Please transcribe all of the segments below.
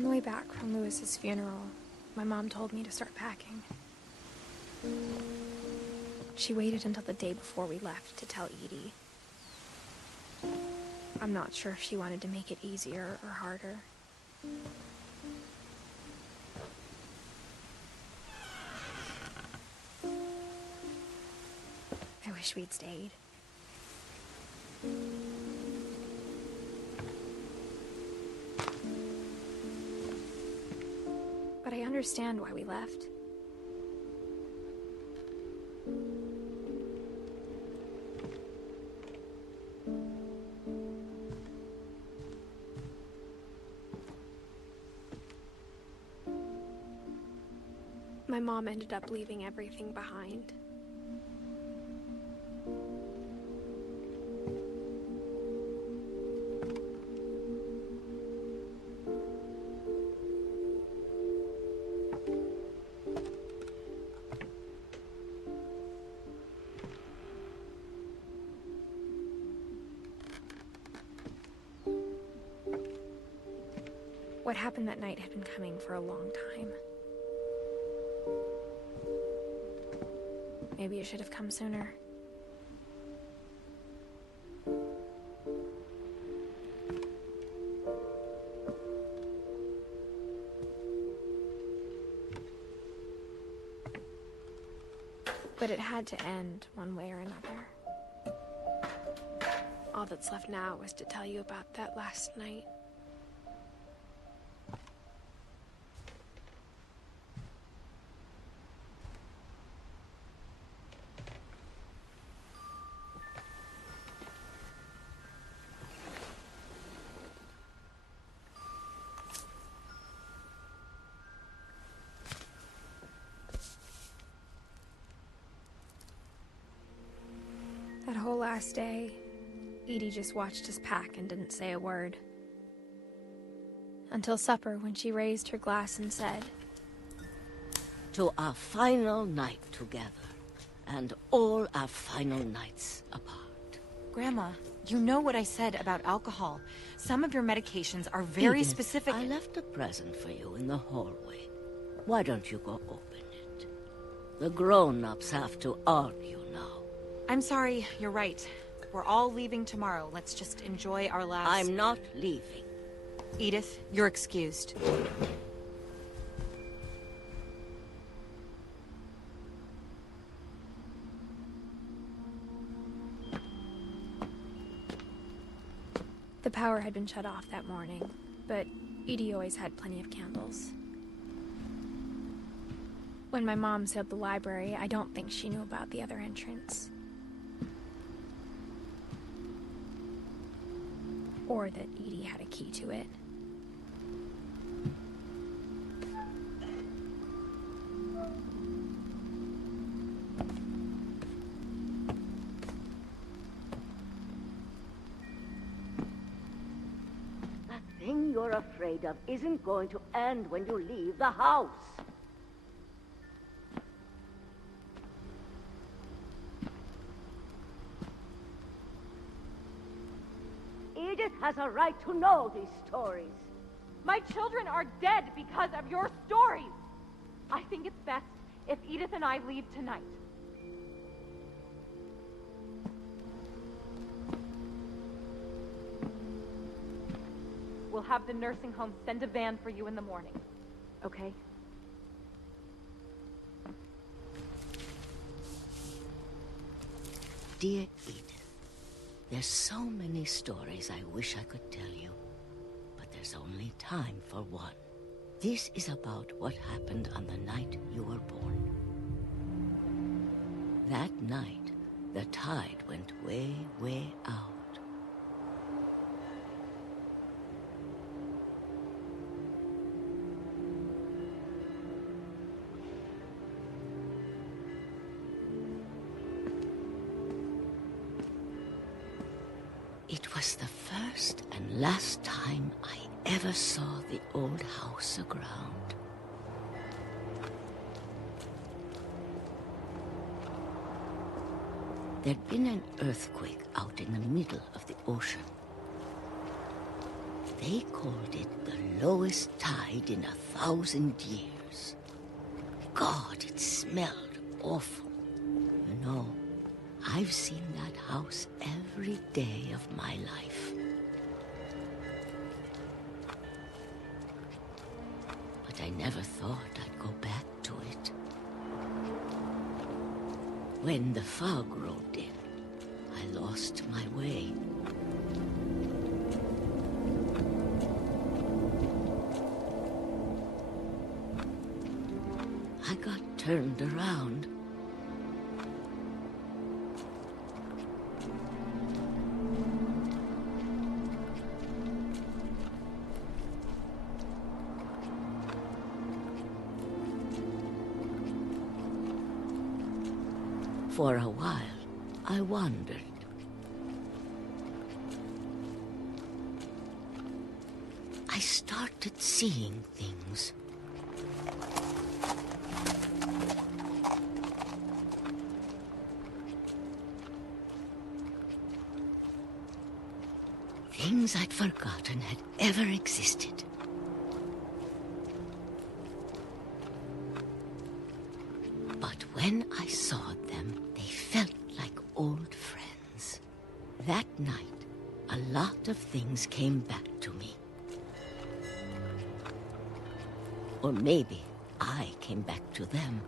On the way back from Lewis's funeral, my mom told me to start packing. She waited until the day before we left to tell Edie. I'm not sure if she wanted to make it easier or harder. I wish we'd stayed. But I understand why we left. My mom ended up leaving everything behind. What happened that night had been coming for a long time. Maybe it should have come sooner. But it had to end one way or another. All that's left now was to tell you about that last night. That whole last day, Edie just watched us pack and didn't say a word. Until supper, when she raised her glass and said, "To our final night together, and all our final nights apart." Grandma, you know what I said about alcohol. Some of your medications are very Edith, specific. I left a present for you in the hallway. Why don't you go open it? The grown-ups have to argue now. I'm sorry, you're right. We're all leaving tomorrow. Let's just enjoy our last... I'm not leaving. Edith, you're excused. the power had been shut off that morning, but Edie always had plenty of candles. When my mom sealed the library, I don't think she knew about the other entrance. Or that Edie had a key to it. That thing you're afraid of isn't going to end when you leave the house. Edith has a right to know these stories. My children are dead because of your stories. I think it's best if Edith and I leave tonight. We'll have the nursing home send a van for you in the morning, okay? Dear Edith, there's so many stories I wish I could tell you, but there's only time for one. This is about what happened on the night you were born. That night, the tide went way, way out. It was the first and last time I ever saw the old house aground. There'd been an earthquake out in the middle of the ocean. They called it the lowest tide in 1,000 years. God, it smelled awful. You know, I've seen that house every day of my life. But I never thought I'd go back to it. When the fog rolled in, I lost my way. I got turned around. For a while, I wandered. I started seeing things. Things I'd forgotten had ever existed. But when I saw them, they felt like old friends. That night, a lot of things came back to me. Or maybe I came back to them.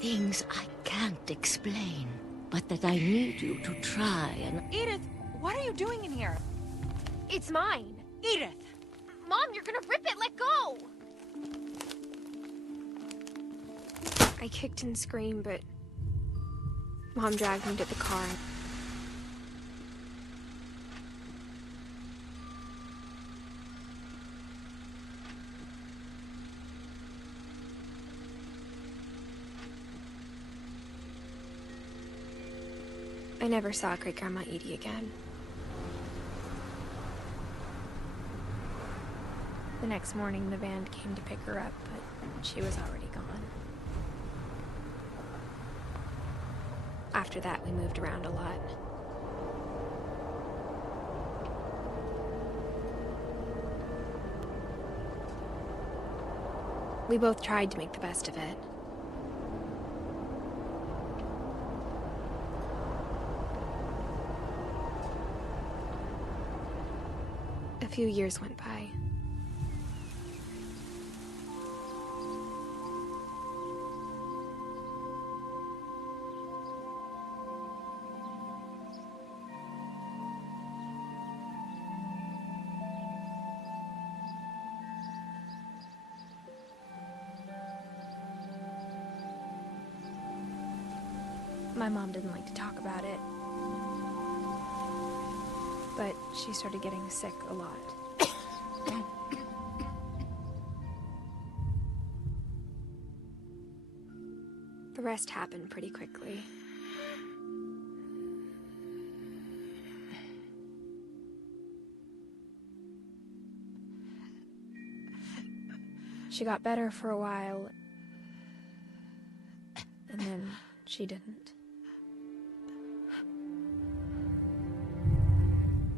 Things I can't explain, but that I need you to try and... Edith, what are you doing in here? It's mine. Edith! Mom, you're gonna rip it! Let go! I kicked and screamed, but Mom dragged me to the car. I never saw Great-Grandma Edie again. The next morning, the van came to pick her up, but she was already gone. After that, we moved around a lot. We both tried to make the best of it. A few years went by. My mom didn't like to talk about it, but she started getting sick a lot. The rest happened pretty quickly. She got better for a while, and then she didn't.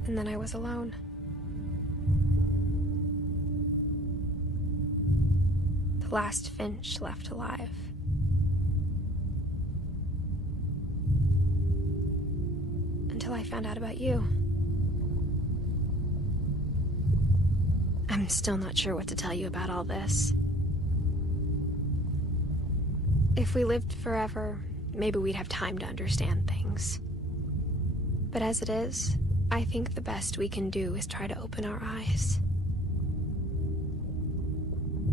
And then I was alone. The last Finch left alive. Until I found out about you. I'm still not sure what to tell you about all this. If we lived forever, maybe we'd have time to understand things. But as it is, I think the best we can do is try to open our eyes.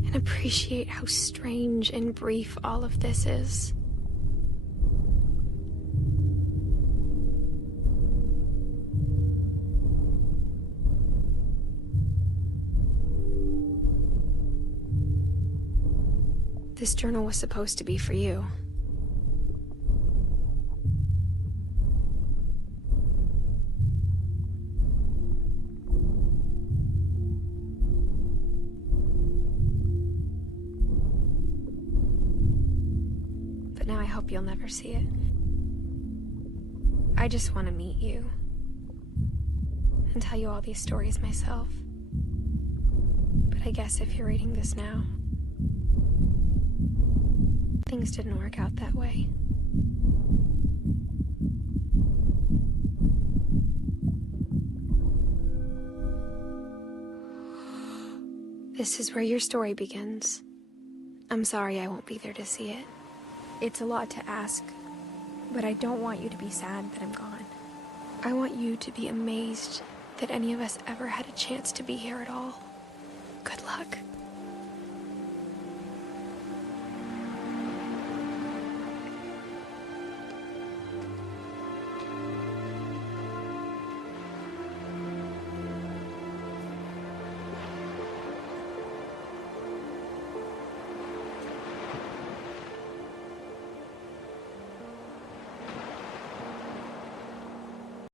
And appreciate how strange and brief all of this is. This journal was supposed to be for you. hope you'll never see it. I just want to meet you and tell you all these stories myself. But I guess if you're reading this now, things didn't work out that way. This is where your story begins. I'm sorry I won't be there to see it. It's a lot to ask, but I don't want you to be sad that I'm gone. I want you to be amazed that any of us ever had a chance to be here at all. Good luck.